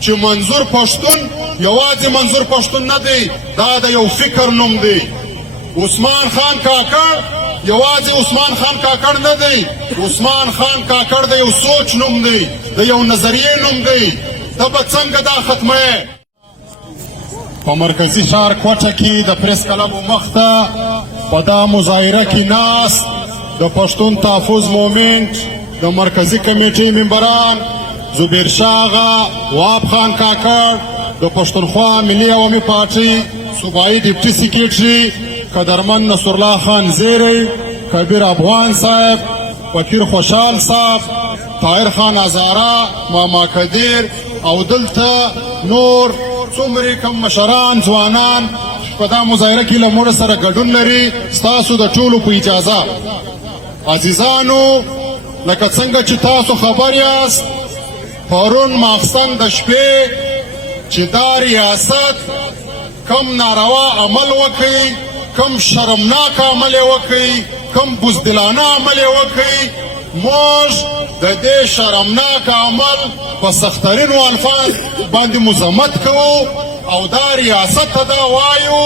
چې منظور پښتون یوازې منظور پښتون نه دی، دا د یو فکر نوم دی. عثمان خان کاکړ یوازې عثمان خان کاکړ نه دی، عثمان خان کاکړ د یو سوچ نوم دی، د یو نظریې نوم دی. ته به څنګه دا ختمه؟ په مرکزي ښار کوټه کې د پریس کلبو مخته په دا مظاهره کې ناست د پښتون تحفظ مومنټ د مرکزي کمیټې ممبران زبیر شاه آغا، وهاب خان کاکړ، د پښتونخوا ملي عوامي پارټۍ صوبایي ډیپټي سیکریټري قدرمن نصرالله خان زیری، کبیر افغان صاحب، فقیر خوشحال صاحب، طاهر خان هزاره، ماما کدیر او دلته نور څومره کم مشران ځوانان په دا مظاهره کې له موږ سره ګډون لري. ستاسو د ټولو په اجازه عزیزانو، لکه څنګه چې تاسو خبر یاست، پرون ماخستن د شپې چې دا ریاست کم ناروا عمل وکړي، کم شرمناک عمل وکړي، کم بزدلانه عمل وکړي، موږ د دې شرمناک عمل په سخترینو الفاظ باندې مذمت کوو او دا ریاست ته دا وایو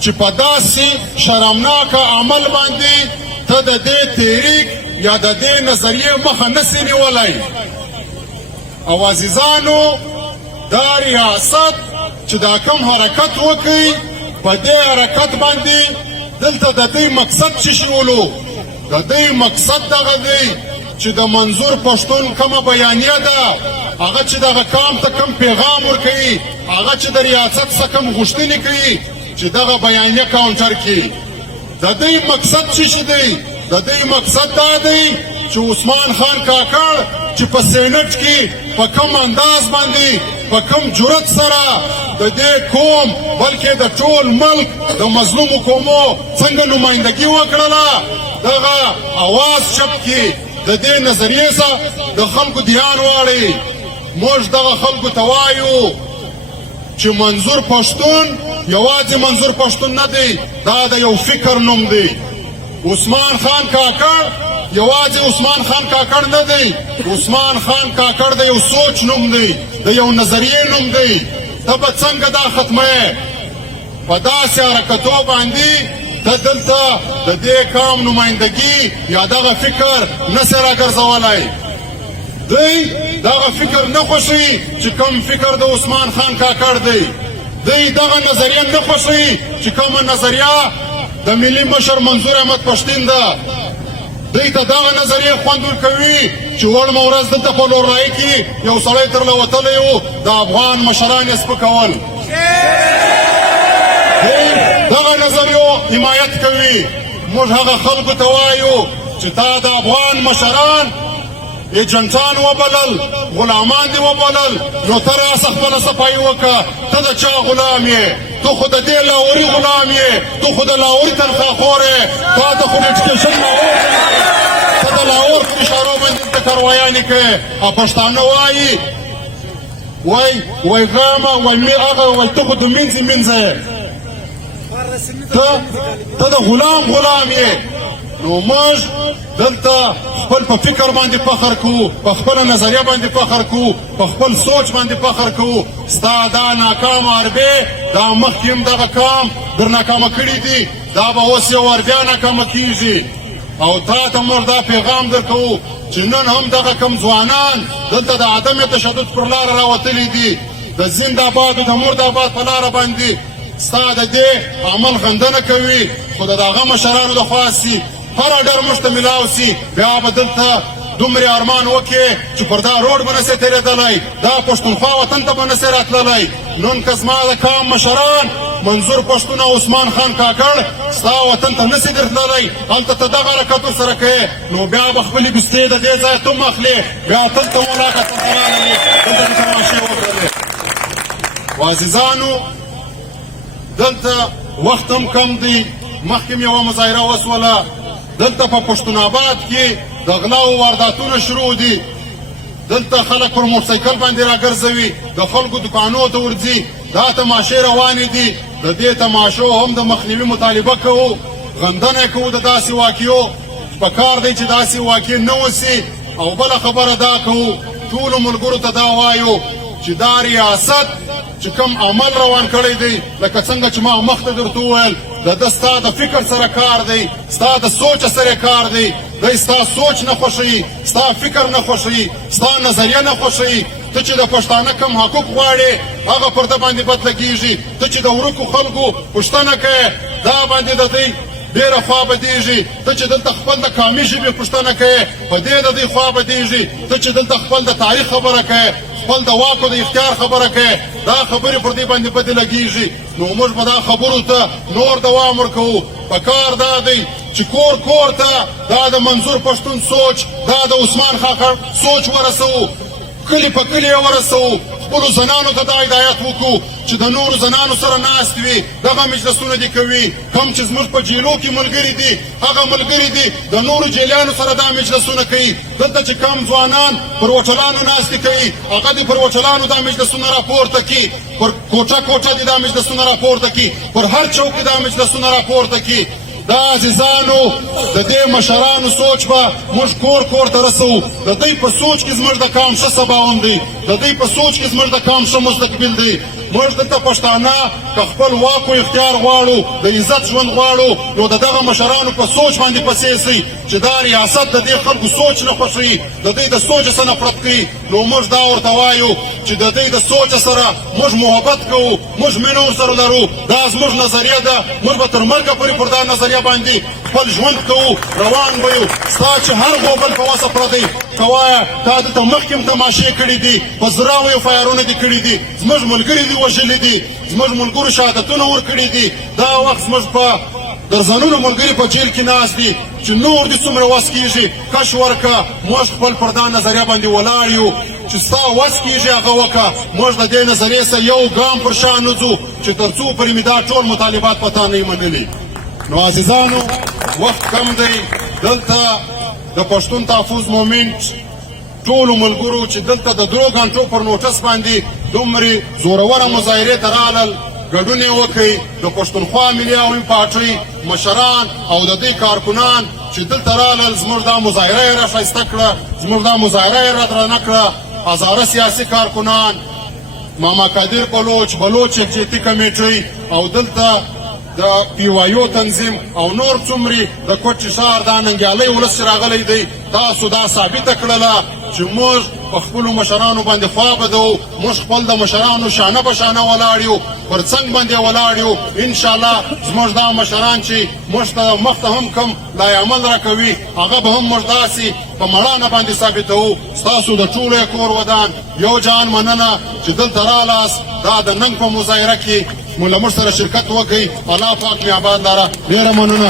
چې په داسې شرمناک عمل باندې ته د دې تحریک یا د دې نظریې مخه نسې نیولی. او عزیزانو، دا ریاست چې دا کم حرکت وکړي، په دې حرکت باندې دلته د دې مقصد څه شولو؟ د دې مقصد دغه دی چې د منظور پښتون کومه بیانیه ده، هغه چې دغه قام ته کم پیغام ورکوي، هغه چې د ریاست څخه کم غوښتنې کوي چې دغه بیانیه کاونټر کړي. د دې مقصد څه دی؟ د دې مقصد دا دی چې عثمان خان کاکړ چې په سینټ کې په کم انداز باندې په کم جرأت سره د دې قوم بلکې د ټول ملک د مظلومو قومو څنګه نمایندګي وکړله، دغه اواز چپ کړي، د دې نظریې څخه د خلکو دیان واړي. موږ دغه خلکو ته وایو چې منظور پښتون یوازې منظور پښتون نه دی، دا د یو فکر نوم دی. عثمان خان کاکړ یوازې عثمان خان کاکړ نه دی، عثمان خان کاکړ د یو سوچ نوم دی، د یو نظریې نوم دی. ته به څنګه دا ختمه؟ په داسې حرکتو باندې ته دلته د دې قام نمایندګي یا دغه فکر نسې راګرځولی. دوی دغه فکر نه خوښوي چې کوم فکر د عثمان خان کاکړ دی. دوی دغه نظریه نه خوښوي چې کومه نظریه د ملي مشر منظور احمد پښتین ده. دوی ته دغه نظریه خوند ورکوي چې وړمه ورځ دلته په لورای کې یو سړی ترله وتلی و، د افغان مشران یې سپکول. دغه نظریو حمایت کوي. موږ هغه خلکو ته وایو چې تا د افغان مشران ایجنټان وبلل، غلامان دې وبلل، نو ته راسه خپله صفایي وکړه. ته د چا غلام یې؟ ته خو د دې لاهوري غلام یې، ته خو د لاهوري تنخواخور یې، تا ته خو اډوکیشن لاهور ته د لاهور په اشارو باندې ته کاروایانې کوې. او پښتانه وایي غامه وایي هغه وایي ته خو د منځې منځه یې، ته د غلام یې. نو موږ دلته خپل په فکر باندې فخر کوو، په خپله نظریه باندې فخر کوو، په خپل سوچ باندې فخر کوو. ستا دا ناکام حربې دا مخکې هم دغه قام در ناکامه کړي دي، دا به اوس یو وار بیا ناکامه کېږي. او تا ته موږ دا پیغام در کوو چې نن هم دغه کم ځوانان دلته د عدم تشدد پر لاره راوتلي دي، د زنده‌باد او د مرده‌باد په لاره باندې ستا د دې عمل غندنه کوي. خو د هغه مشرانو د خوا سي هر ډر موږ ته میلاو سي، بیا به دلته دومره ارمان وکړې چې پر دا روډ به نسې تېرېدلی، دا پښتونخوا وطن ته به نسې راتللی. نن که زما د قام مشران منظور پښتون او عثمان خان کاکړ ستا وطن ته نسې درتللی، هلته ته دغه حرکت ورسره کوې، نو بیا به خپلې بستې د دې ځایه ته اخلې، بیا دلته ولاړه ته راللې، دلته دې تماشې وکړلې. عزیزانو، دلته وخت هم کم دی، مخکې م یوه مظاهره وسوله. دلته په پښتون آباد کې د غلاو وارداتونه شروع دي. دلته خلک پر موټرسایکل باندې راګرځوي، د خلکو دکانو ته ورځي، دا تماشې روانې دي. د دې تماشو هم د مخنیوي مطالبه کوو، غندنه کوو د داسې واقعو. پکار دی چې داسې واقع نه وسي. او بله خبره دا کوو، ټولو ملګرو ته دا وایو چې دا ریاست چې کوم عمل روان کړی دی لکه څنګه چې ما مخته درته وویل د ده ستا د فکر سره کار دی ستا د سوچ سره کار دی دی ستا سوچ نه خوښوي ستا فکر نه خوښوي ستا نظریه نه خوښوي ته چې د پښتانه کم حقوق غواړې هغه پر ده باندې بد لګېږي ته چې د ورکو خلکو پوښتنه کوې دا باندې د دوی ډېره خوا بدېږي ته چې دلته خپل د قامي ژبې پوښتنه کوې په دې د دوی خوا بدېږي ته چې دلته خپل د تاریخ خبره کوې خپل د واک او د اختیار خبره کوې دا خبرې پر دې باندې بدې لګېږي نو موږ به دا خبرو ته نور دوام ورکوو په کار دا دی چې کور کور ته دا د منظور پښتون سوچ دا د عثمان خاکر سوچ ورسوو کلی په کلی یې ورسوو خپلو زنانو ته دا هدایت وکړو چې د نورو زنانو سره ناست وي دغه مجلسونه دې کوي کوم چې زموږ په جیلو کې ملګري دي هغه ملګري دي د نورو جیلیانو سره دا مجلسونه کوي دلته چې کم ځوانان پر وټلانو ناستې کوي هغه دې پر وټلانو دا مجلسونه راپورته کړي پر کوټه کوټه دې دا مجلسونه راپورته کړي پر هر چوک کې دا مجلسونه راپورته کړي دا عزیزانو د دې مشرانو سوچ به موږ کور کور ته رسوو د دوی په سوچ کې زموږ د قام ښه سباوون دی د دوی په سوچ کې زموږ د قام ښه مستقبل دی موږ دلته پښتانه که خپل واک او اختیار غواړو د عزت ژوند غواړو نو د دغه مشرانو په سوچ باندې پسې سئ چې دا ریاست د دې خلکو سوچ نه خوښوي د دوی د سوچ څخه نفرت کوي نو موږ دا ورته وایو چې د دوی د سوچ سره موږ محبت کوو موږ مینه ورسره لرو دا زموږ نظریه ده موږ به تر مرګه پورې پر دا نظریه باندې خپل ژوند کوو روان به یو ستا چې هر غوبل په وسه پردی ته وایه تا دلته مخکې هم تماشې کړي دي په زراو یې فایرونه دې کړي دي زموږ ملګري دي وژلي دي زموږ ملګرو شهادتونه ورکړي دي دا وخت زموږ په درځنونو ملګري په جیل کې ناست دي چې نور دې څومره وس کېږي کش ورکه موږ خپل پر دا نظریه باندې ولاړ یو چې ستا وس کېږي هغه وکړه موږ د دې نظریې سره یو ګام پر شا نه ځو چې تر څو پورې مې دا ټول مطالبات په تا نه یې منلي نو عزیزانو وخت کم دی دلته د پښتون تحفظ مومنټ ټولو ملګرو چې دلته د 2 غنټو پر نوټس باندې دومرې زوروره مظاهرې ته راغلل ګډون یې وکړئ د پښتونخوا ملي عوامي پارټۍ مشران او د دوی کارکنان چې دلته راغلل زموږ دا مظاهره یې راښایسته کړه زموږ دا مظاهره یې رادرانه کړه هزاره سیاسي کارکنان ماما قادر بلوچ یکجهتي کمیټۍ او دلته د پیوایو تنظیم او نور څومره د کوټې ښار دا ننګیالی ولس چې راغلی دی تاسو دا ثابته کړله چې موږ په خپلو مشرانو باندې خوا بدوو موږ خپل د مشرانو شانه په شانه ولاړ یو پر څنګ باندې ولاړ یو انشاءالله زموږ دا مشران چې موږ ته مخته هم کم لای عمل راکوي هغه به هم موږ داسې په مړانه باندې ثابتوو ستاسو د ټولو یې کور ودان یو جان مننه چې دلته رالاست دا د ننګ په مظاهره کې موږ سره شرکت وکړئ الله پاک مې آباد لره ډېره مننه